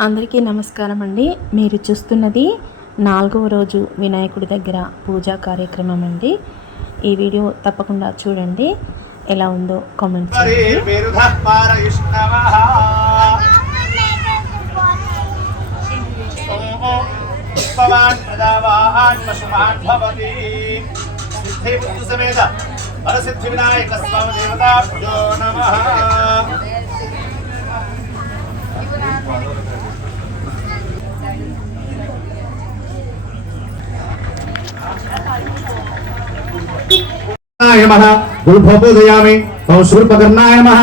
అందరికీ నమస్కారం అండి. మీరు చూస్తున్నది నాలుగవ రోజు వినాయకుడి దగ్గర పూజా కార్యక్రమం అండి. ఈ వీడియో తప్పకుండా చూడండి. ఎలా ఉందో కామెంట్ చేయండి. पुष्पवान् प्रजावान् पशुवान् भवति। सिद्धि बुद्धिसमेत वरसिद्धिविनायकस्वामदेवताभ्यो नमः। नमः। गुल्फो पूजयामि। नमः।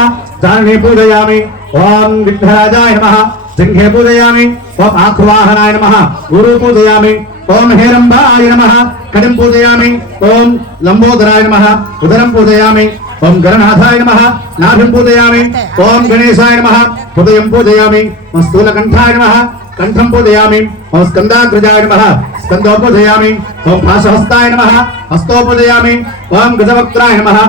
पूजयामि। ओम विघ्नराजाय नमः। सिंहे पूजयामि ओम आख्वाहनाय नमः गुरु पूजयामि ओम हेरंबाय नमः कटिं पूजयामि ओम लंबोदराय नमः, उदरं पूजयामि ओम गणनाथाय नमः, नाभिं पूजयामि ओम गणेशाय नमः, हृदयं पूजयामि ओम स्थूलकण्ठाय नमः कंठं पूजयामि ओम स्कन्दाग्रजाय नमः स्कन्दो पूजयामि ओम पाशहस्ताय नमः हस्तो पूजयामि ओम गजवक्त्राय नमः,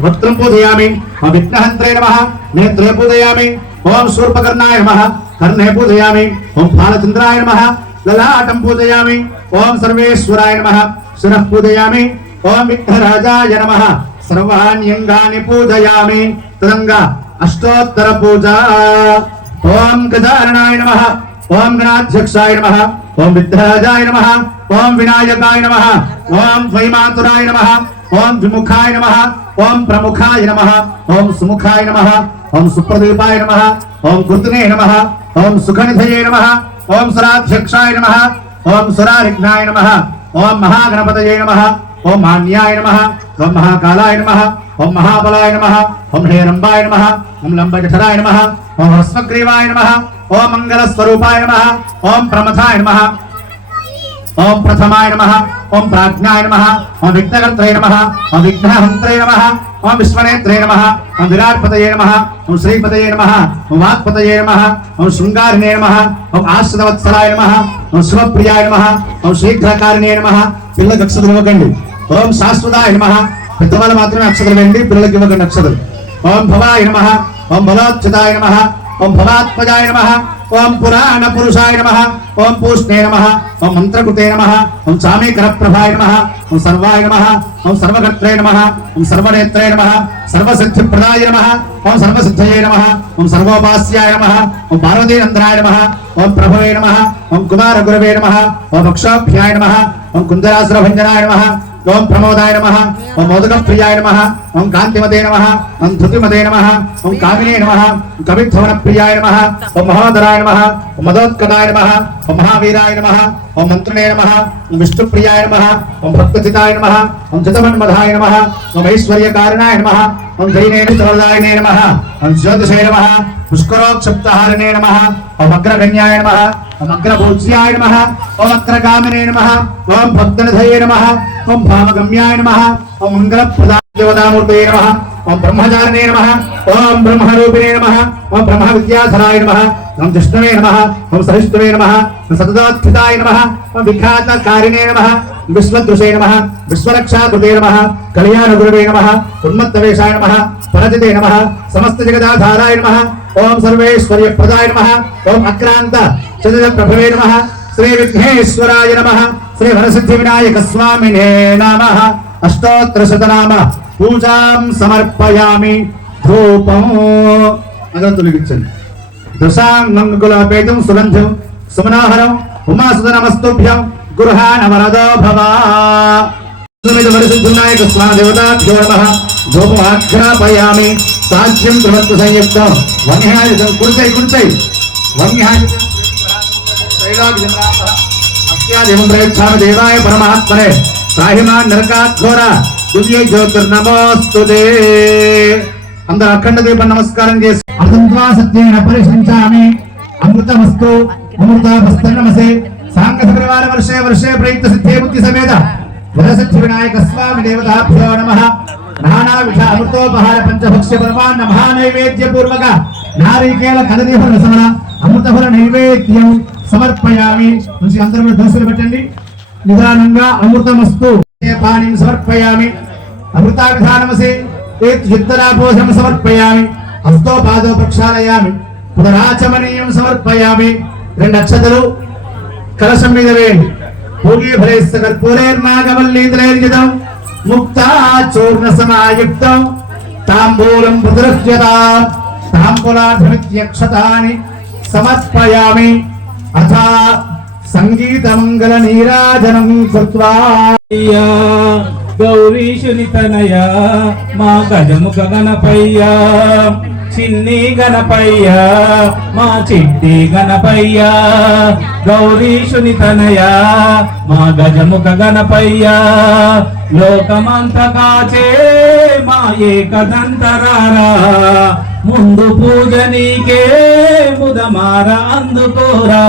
वक्त्रं पूजयामि ओम विघ्नहन्त्रे नमः, नेत्रे पूजयामि ओम शूर्पकर्णाय नमः। कर्णे पूजयामि ओम फालचन्द्राय नमः ललाटं पूजयामि ओम सर्वेश्वराय नमः शिरः पूजयामि ओम विघ्नराजाय नमः सर्वाण्यङ्गानि पूजयामि तदङ्ग अष्टोत्तर पूजा ओम गजाननाय नमः ओम गणाध्यक्षाय नमः ओम विद्याजाय नमः ओम विनायकाय नमः ओम द्वैमातुराय नमः ओम विमुखाय नमः ओम प्रमुखाय नमः ओम सुमुखाय नमः ओम सुप्रदीपाय नमः ओम कृतने नमः ఓం సుఖనిధయే నమ ఓం సురాధ్యక్షాయ నమ ఓం సురారిఘ్నాయ నమ ఓం మహాగణపతయే నమ ఓం మాన్యాయ నమ ఓం మహాకాలాయ నమ ఓం మహాబలాయ నమ ఓం హేరంబాయ నమ ఓం లంబజఠరాయ నమ ఓం హ్రస్వగ్రీవాయ నమ ఓం మంగళస్వరూపాయ నమ ఓం ప్రమథాయ నమ ఓం ప్రథమాయ నమ ఓం ప్రాజ్ఞాయ నమ ఓం విఘ్నకర్త్రయ నమ ఓం విఘ్నహంత్రే నమ ఓం విశ్వనేత్రే నమ ఓం విరాట్పతయే నమ ఓం శ్రీపతయే నమ ఓం వాక్పతయే నమ ఓం శృంగారిణే నమ ఓం ఆశ్రవత్సరాయ నమ ఓం శివప్రియాయ నమ ఓం శీఘ్రకారిణే నమ పిల్లలకు అక్షతలు ఇవ్వకండి ఓం శాశ్వతాయ నమ పెద్దవాళ్ళు మాత్రమే అక్షతలు వేయండి పిల్లలకు ఇవ్వకండి అక్షతలు ఓం భవాయ నమ ఓం బలోచ్యుతాయ నమ ఓం భవాత్మజాయ నమ ఓం పురాణ పురుషాయ నమ ఓం పూష్ణే నమ ఓం మంత్రకృతే నమ ఓం చామీకర ప్రభాయ నమః ఓం సర్వాయ నమ ఓం సర్వకర్త్రే నమ ఓం సర్వనేత్రే నమ సర్వసిద్ధి ప్రదాయ నమః ఓం సర్వసిద్ధయే నమ ఓం సర్వోపాస్యాయ నమ ఓం పార్వతీనందనాయ నమ ఓం ప్రభవే నమ ఓం కుమార గురవే నమః ఓం అక్షాభ్యాయ నమ ఓం కుందరాసురభంజనాయ నమ ఓం ప్రమోదాయ నమ ఓం మోదక ప్రియాయ నమః ఓం కాంతిమదే నమ ఓం ధృతిమదే నమ ఓం కామినే నమ ఓం కవిధ్వన ప్రియాయ నమ ఓం మహోదరాయ నమ ఓం మదోత్కటాయ నమ ఓం మహావీరాయ నమ ఓం మంత్రునే నమ ఓం విష్ణుప్రియాయ నమ ఓం భక్తచితాయ నమ ఓం చితమన్మధాయ నమ ఓం ఐశ్వర్యకారిణాయ నమ ఓం జైనేన చవదాయనే నమః ఓం జ్యోతిషే నమ పుష్కరోక్షప్తహారిణే నమ ఓం అగ్రగణ్యాయ నమ ఓం అగ్రపూజ్యాయ నమ ఓం అగ్రకామినే నమ ఓం భక్తనిధయే నమ ఓం భావగమ్యాయ నమ ఓం మంగళప్రదాదేవతామూర్తయే నమః ఓం బ్రహ్మచారిణే నమః ఓం బ్రహ్మరూపిణే నమః ఓం బ్రహ్మ విద్యాధరాయ నమః ఓం జిష్ణవే నమః ఓం సహిష్ణువే నమః ఓం సతతోత్థితాయ నమః ఓం విఖ్యాతకారిణే నమః విశ్వదృశే నమః విశ్వరక్షాకృతే నమః కళ్యాణగురువే నమః ఉన్మత్తవేషాయ నమః పరజితే నమః సమస్త జగదాధారాయ నమః ఓం సర్వేశ్వర్య ప్రదాయ నమః ఓం అక్రాంత చంద్ర ప్రభవే నమః శ్రీ విఘ్నేశ్వరాయ శతనామ పూజాం సమర్పయామి. ధూపం. అదంతా తొలగించండి దశాంగులాపేతం సుగంధం సుమనాహరం ఉమాసుత నమస్తుభ్యం గృహాణ వరదో భవా తొమ్మిది వరసిద్ధినాయక స్వామి దేవతాభ్యో నమ. ధూపమాఘ్రాపయామి. సాధ్యం త్రివత్వ సంయుక్తం. వన్యాయుధం కుర్చై కుర్చై. వన్యాయుధం అత్యాదివం ప్రయచ్ఛామి దేవాయ పరమాత్మనే. సాహిమా నరకాఘోర దివ్య జ్యోతిర్నమోస్తుతే. అందరు అఖండ దీప నమస్కారం చేసి అసంత్వా సత్యేన పరిశించామి అమృతమస్తు అమృతాభస్త నమసే సాంగ పరివార వర్షే వర్షే ప్రయుక్త సిద్ధే బుద్ధి సమేత. వరసత్య వినాయక స్వామి దేవతాభ్యో నమ. నానా విధ అమృతోపహార పంచభక్ష్య పరమాన్న మహానైవేద్య పూర్వక. నారీకేల కదదీప సమన అమృతఫల నైవేద్యం సమర్పయామి. నుంచి అందరూ దోశలు పెట్టండి. నిదానంగా అమృతమస్తు. పాణిం సమర్పయామి? అమృతాభిధానమసే యుద్ధరాపోషం సమర్పయామి? హస్తో పాదో ప్రక్షాళయామి. పునరాచమనీయం సమర్పయామి. రెండు అక్షతలు కలశం మీద వేయండి. భోగి ఫలేస్త కర్పూరేర్నాగవల్లీంద్రైర్జితం ముక్తా చూర్ణ సమాయుక్తం. తాంబూలం ప్రదృశ్యత తాంబూలాధమిత్యక్షతాని సమర్పయామి. అథా సంగీతమంగళ నీరాజనం కృత్వా. గౌరీశుని తనయ మా గజముఖ గణపయ్య చిన్ని గణపయ్య మా చిట్టి గణపయ్య గౌరీశుని తనయ మా గజముఖ గణపయ్య లోకమంత కాచే మా ఏకదంతరారా. ముందు పూజ నీకే ముదమార అందుకోరా.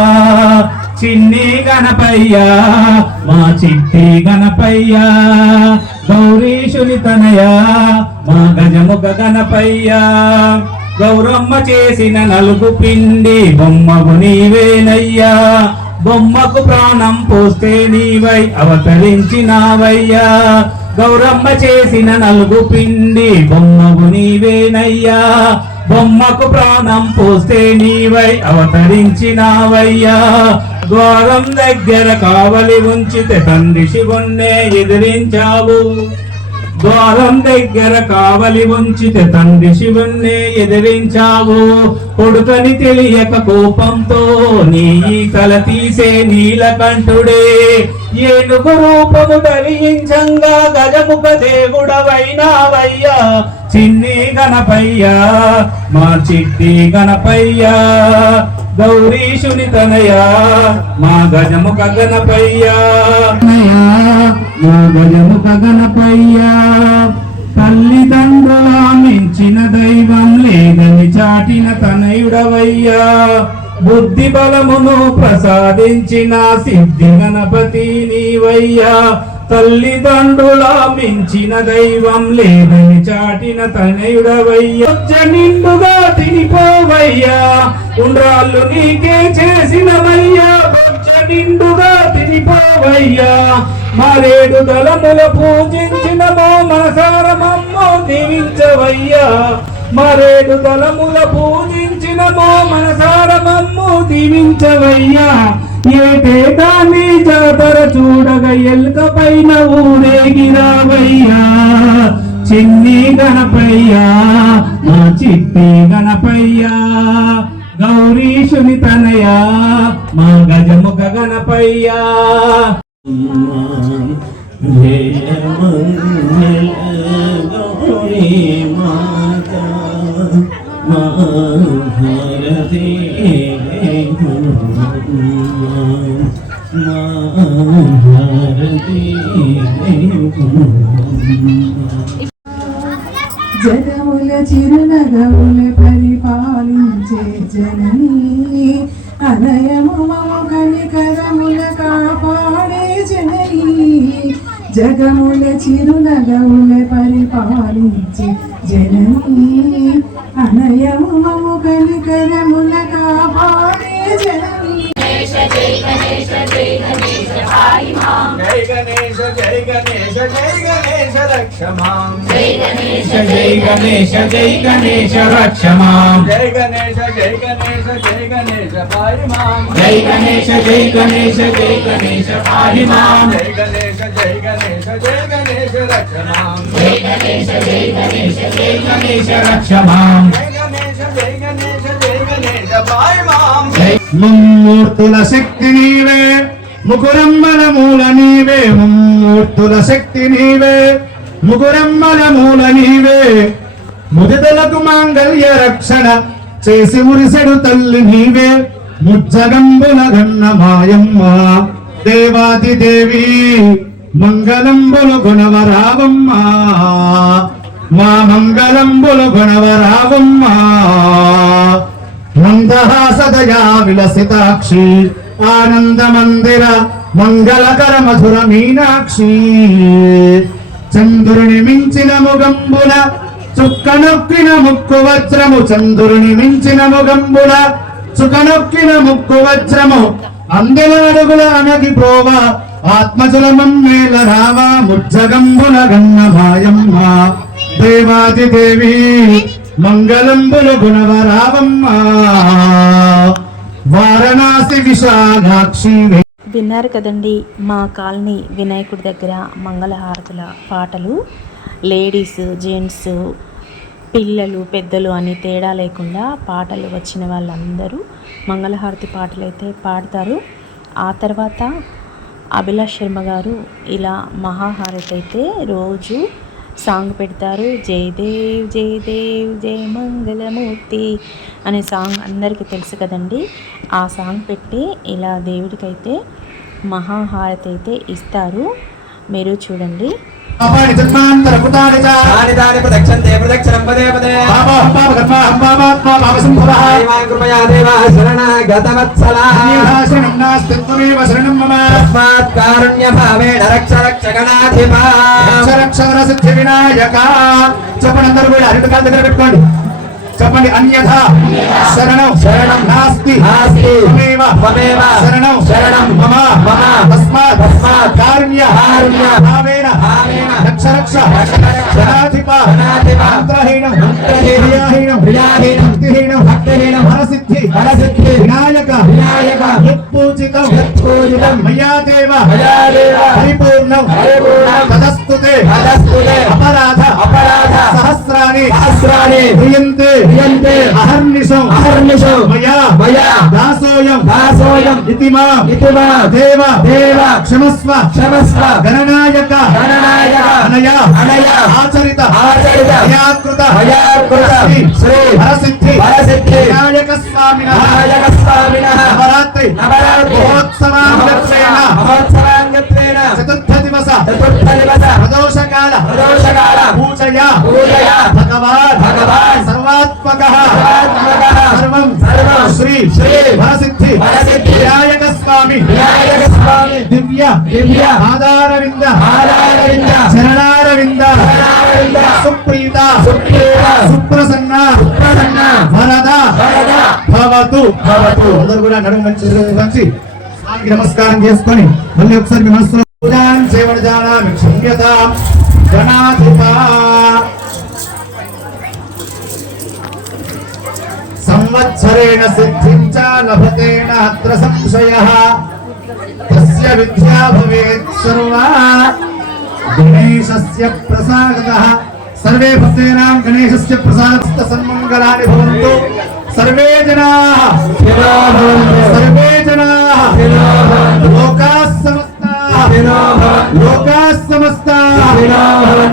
చిన్ని గణపయ్య మా చిట్టి గణపయ్య గౌరీశుని తనయ మా గజముఖ గణపయ్య. గౌరమ్మ చేసిన నలుగు పిండి బొమ్మకు నీవేనయ్యా. బొమ్మకు ప్రాణం పోస్తే నీవై అవతరించినావయ్యా. గౌరమ్మ చేసిన నలుగు పిండి బొమ్మకు నీవేనయ్యా. బొమ్మకు ప్రాణం పోస్తే నీవై అవతరించినావయ్యా. ద్వారం దగ్గర కావలి ఉంచితే తండ్రి శివుణ్ణే ఎదిరించావు. ద్వారం దగ్గర కావలి ఉంచితే తండ్రి శివుణ్ణే ఎదిరించావు. కొడుకని తెలియక కోపంతో నీ తల తీసే నీలకంఠుడే. ఏనుగు రూపము ధరించంగా గజముఖ దేవుడవైనావయ్యా. చిన్ని గణపయ్యా మా చిట్టి గణపయ్యా గౌరీశుని తనయా మా గజము గణపయ్యా. మా గజము గణపయ్యా తల్లిదండ్రుల మించిన దైవం లేదని చాటిన తనయుడవయ్యా. బుద్ధి బలమును ప్రసాదించిన సిద్ధి గణపతి నీవయ్యా. తల్లిదండ్రుల మించిన దైవం లేదని చాటిన తనయుడవయ్యా. నిండుగా తినిపోవయ్యా. ఉండ్రాళ్ళు నీకే చేసినవయ్యా. నిండుగా తినిపోవయ్యా. మరేడు దళముల పూజించిన మా మనసార దీవించవయ్యా. మరేడు దళముల పూజించిన మా మనసార మమ్ము దీవించవయ్యా. ఏటేటా నీ జాతర చూడ ఎల్క పైన ఊరేగిరావయ్యా చిన్ని గణపయ్యా మా చిట్టి గణపయ్యా. గౌరీషుని తనయా మా గజముఖ గణపయ్యా. గౌరీ మాతా మా జగముల చిరునగముల పరిపాలించే జననీ అనయము మమ కనికరముల కాపాడే జననీ. జగముల చిరునగముల పరిపాలించే జననీ అనయము మమ కనికరముల జై గణేశ జై గణేశ జై గణేశ రక్షమాం జై గణేశ జై గణేశ జై గణేశ రక్షమాం జై గణేశ జై గణేశ జై గణేశ పాహి మాం జై గణేశ జై గణేశ జై గణేశ పాహి మాం జై గణేశ జై గణేశ జై గణేశ రక్షమాం జై గణేశ జై గణేశ జై గణేశ రక్షమాం జై గణేశ జై గణేశ జై గణేశ పాహి మాం జై ముమ్మూర్తుల శక్తి నీవే ముకురమ్మల మూల నీవే. మూర్తుల శక్తి నీవే ముకురమ్మల మూల నీవే ముదితలకు మాంగళ్య రక్షణ చేసి ఉరిసెడు తల్లి నీవే. ముజ్జగంబుల గన్న మాయమ్మ దేవాది దేవి. మంగళంబులు గుణవరావమ్మ మా మంగళంబులు గుణవరావమ్మ. మందహాసదయా విలసితాక్షి ఆనంద మందిర మంగళకర మధుర మీనాక్షి. చంద్రుని మించిన ముగంబుల చుక్కనొక్కిన ముక్కు వజ్రము. చంద్రుని మించిన ముగంబుల చుకనొక్కిన ముక్కు వజ్రము. అందెల అడుగుల అనగి ప్రోవ ఆత్మజలమమ్మేల రావా ముజ్జగంబుల గన్న భాయమ్మ దేవాది దేవాదిదేవి మంగళంబుల గుణవరావమ్మ. వారణాసి విశాలాక్షి విన్నారు కదండి మా కాలనీ వినాయకుడి దగ్గర మంగళహారతుల పాటలు. లేడీస్ జెంట్స్ పిల్లలు పెద్దలు అని తేడా లేకుండా పాటలు వచ్చిన వాళ్ళందరూ మంగళహారతి పాటలు అయితే పాడతారు. ఆ తర్వాత అభిలాష్ శర్మ గారు ఇలా మహాహారతి అయితే రోజు సాంగ్ పెడతారు. జయదేవ్ జయదేవ్ జయ మంగళమూర్తి అనే సాంగ్ అందరికీ తెలుసు కదండి. ఆ సాంగ్ పెట్టి ఇలా దేవుడికైతే మహాహారతి అయితే ఇస్తారు. మీరు చూడండి. పాపాని జన్మాంతర కృతాని చ. తాని తాని ప్రదక్షంతే ప్రదక్షిణం పదే పదే. పాపహం పాపకర్మాహం పాపాత్మా పాపసంభవః దైవాన్ కృపయా దేవా శరణం నాస్తి త్వమేవ శరణం మమ. తస్మాత్ కారుణ్య రక్ష రక్ష సిద్ధి వినాయక. చెప్పండి అందరూ కూడా రెండు కాళ్ళ దగ్గర పెట్టుకోండి. చెప్పండి అన్యథ. శరణం. శరణం. నాస్తి. నాస్తి. త్వమేవ. త్వమేవ. శరణం. శరణం. మమ. మమ. తస్మాత్. తస్మాత్. కారుణ్య. కారుణ్య. భావేన. భావేన. రక్ష రక్ష గణాధిప గణాధిప మంత్రహీనం. మంత్రహీనం. క్రియాహీనం. భక్తిహీనం. భక్తిహీనం. వరసిద్ధి వరసిద్ధి వినాయక. వినాయక. యత్పూజితం యత్పూజితం మయా దేవ మయా దేవ పరిపూర్ణం. పరిపూర్ణం. తదస్తుతే. తదస్తుతే. అపరాధ. అపరాధ. సహస్రాణి సహస్రాణి క్రియంతే. క్రియంతే అహర్నిశం. అహర్నిశం. మయా. మయా. దాసోయం. దాసోయం. ఇతి మా ఇతి మా దేవ. దేవ. క్షమస్వ. క్షమస్వ. గణనాయక. గణనాయక. అనయా. అనయా. ఆచరిత. ఆచరిత. మయాకృత. మయాకృత. శ్రీ. వరసిద్ధి. వరసిద్ధి. వినాయక స్వామిన వినాయక స్వామినః నవరాత్రి. నవరాత్రి. మహోత్సవాంగత్వేన. మహోత్సవాంగత్వేన. చతుర్థ దివస. చతుర్థ దివస. ప్రదోషకాల. ప్రదోషకాల. పూజయా. పూజయా. భగవాన్ శ్రీ శ్రీ వరసిద్ధి. వరసిద్ధి. వినాయక స్వామి. వినాయక స్వామి. దివ్య. దివ్య. ఆధారవింద. ఆరాధన చరణారవింద. ఆరాధన సుప్రీత. సుప్రీత. సుప్రసన్న. ప్రసన్న వరద. వరద. భవతు. భవతు. అందరూ కూడా నడుము మంచి మంచి స్వామికి నమస్కారం చేసుకొని మళ్ళీ ఒకసారి మీ మనసులో సేవన క్షమ్యత. గణాధిప. मत्सरेण सिद्धि च लभतेन अत्र संशयः। तस्य विद्या भवेत् सर्वा। गणेशस्य प्रसादः सर्वे भक्तेनां गणेशस्य प्रसादस्य सन्मङ्गलानि भवन्तु। सर्वे जनाः। सर्वे जनाः। लोकाः समस्ताः लोकाः समस्ताः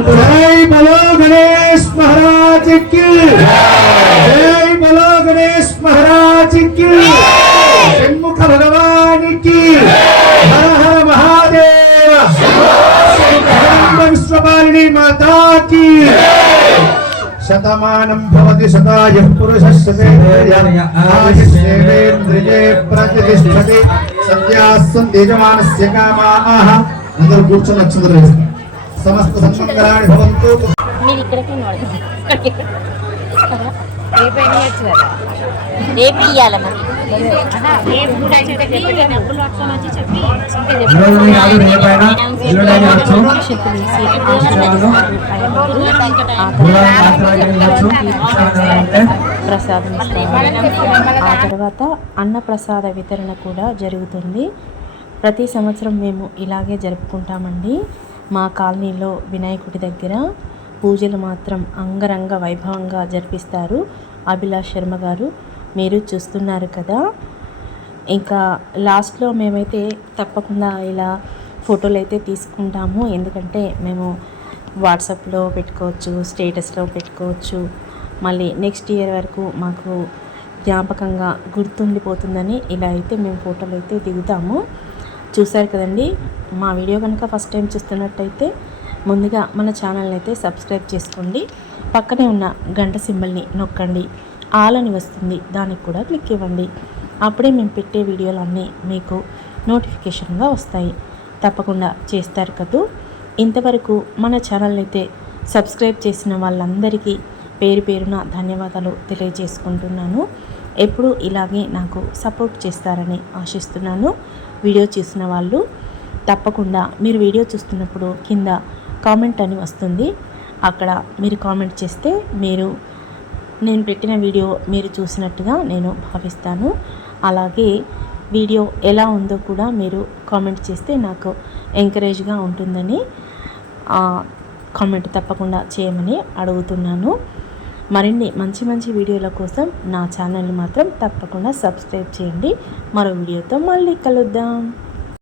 जय बलो गणेश महाराज की। శతమానం భవతి శతాయ పురుష శతేంద్రియే ప్రతిష్టతి సత్యాస్సం యజమానస్య కామాః అందరూ కూర్చొని నచ్చుందరు సమస్త సన్మంగళాన్ని భవంతు మీరు ఇక్కడికి రేపు ఆ ప్రసాదం ఆ తర్వాత అన్నప్రసాద వితరణ కూడా జరుగుతుంది. ప్రతి సంవత్సరం మేము ఇలాగే జరుపుకుంటామండి మా కాలనీలో వినాయకుడి దగ్గర. పూజలు మాత్రం అంగరంగ వైభవంగా జరిపిస్తారు. అభిలాష్ శర్మ గారు మీరు చూస్తున్నారు కదా. ఇంకా లాస్ట్లో మేమైతే తప్పకుండా ఇలా ఫోటోలు అయితే తీసుకుంటాము. ఎందుకంటే మేము వాట్సాప్లో పెట్టుకోవచ్చు స్టేటస్లో పెట్టుకోవచ్చు. మళ్ళీ నెక్స్ట్ ఇయర్ వరకు మాకు జ్ఞాపకంగా గుర్తుండిపోతుందని ఇలా అయితే మేము ఫోటోలు అయితే దిగుతాము. చూశారు కదండి మా వీడియో కనుక ఫస్ట్ టైం చూస్తున్నట్టయితే ముందుగా మన ఛానల్ని అయితే సబ్స్క్రైబ్ చేసుకోండి. పక్కనే ఉన్న గంట సింబల్ని నొక్కండి. ఆల్ అని వస్తుంది. దానికి కూడా క్లిక్ ఇవ్వండి. అప్పుడే మేము పెట్టే వీడియోలన్నీ మీకు నోటిఫికేషన్గా వస్తాయి. తప్పకుండా చేస్తారు కదూ? ఇంతవరకు మన ఛానల్ అయితే సబ్స్క్రైబ్ చేసిన వాళ్ళందరికీ పేరు పేరున ధన్యవాదాలు తెలియజేసుకుంటున్నాను. ఎప్పుడూ ఇలాగే నాకు సపోర్ట్ చేస్తారని ఆశిస్తున్నాను. వీడియో చూసిన వాళ్ళు తప్పకుండా మీరు వీడియో చూస్తున్నప్పుడు కింద కామెంట్ అని వస్తుంది. అక్కడ మీరు కామెంట్ చేస్తే మీరు నేను పెట్టిన వీడియో మీరు చూసినట్టుగా నేను భావిస్తాను. అలాగే వీడియో ఎలా ఉందో కూడా మీరు కామెంట్ చేస్తే నాకు ఎంకరేజ్గా ఉంటుందని కామెంట్ తప్పకుండా చేయమని అడుగుతున్నాను. మరిన్ని మంచి మంచి వీడియోల కోసం నా ఛానల్ని మాత్రం తప్పకుండా సబ్స్క్రైబ్ చేయండి. మరో వీడియోతో మళ్ళీ కలుద్దాం.